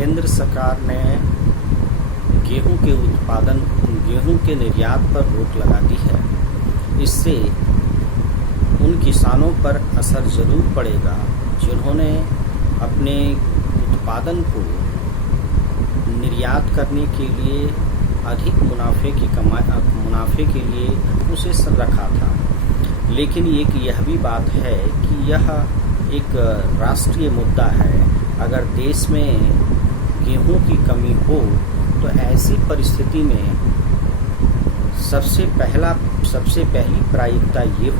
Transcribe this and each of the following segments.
केंद्र सरकार ने गेहूं के निर्यात पर रोक लगा दी है। इससे उन किसानों पर असर जरूर पड़ेगा जिन्होंने अपने उत्पादन को निर्यात करने के लिए अधिक मुनाफे के लिए उसे रखा था। लेकिन यह भी बात है कि यह एक राष्ट्रीय मुद्दा है। अगर देश में गेहूं की कमी हो तो ऐसी परिस्थिति में सबसे पहली प्राथमिकता ये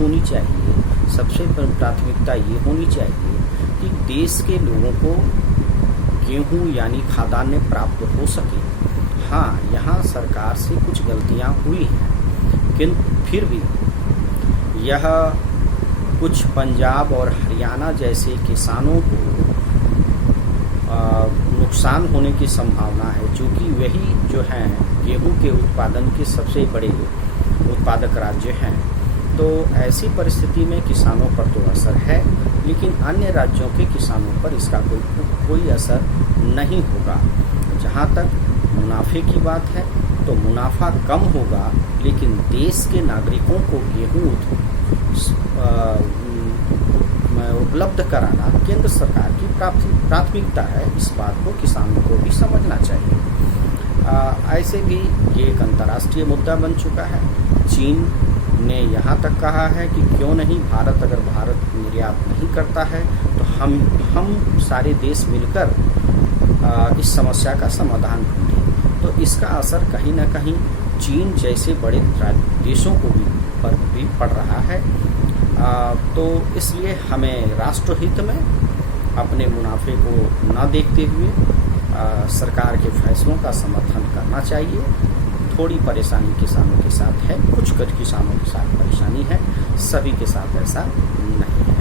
होनी चाहिए कि देश के लोगों को गेहूं यानी खाद्यान्न प्राप्त हो सके। हाँ, यहाँ सरकार से कुछ गलतियाँ हुई हैं, किंतु फिर भी यह कुछ पंजाब और हरियाणा जैसे किसानों को नुकसान होने की संभावना है, जो कि वही जो हैं गेहूं के उत्पादन के सबसे बड़े उत्पादक राज्य हैं। तो ऐसी परिस्थिति में किसानों पर तो असर है, लेकिन अन्य राज्यों के किसानों पर इसका कोई असर नहीं होगा। जहाँ तक मुनाफे की बात है तो मुनाफा कम होगा, लेकिन देश के नागरिकों को गेहूं उपलब्ध कराना केंद्र सरकार की प्राथमिकता है। इस बात को किसानों को भी समझना चाहिए। ऐसे भी ये एक अंतर्राष्ट्रीय मुद्दा बन चुका है। चीन ने यहाँ तक कहा है कि क्यों नहीं अगर भारत निर्यात नहीं करता है तो हम सारे देश मिलकर इस समस्या का समाधान ढूंढें। तो इसका असर कहीं ना कहीं चीन जैसे बड़े देशों को भी पड़ रहा है। तो इसलिए हमें राष्ट्रहित में अपने मुनाफे को न देखते हुए सरकार के फैसलों का समर्थन करना चाहिए। थोड़ी परेशानी किसानों के साथ है, कुछ किसानों के साथ परेशानी है, सभी के साथ ऐसा नहीं है।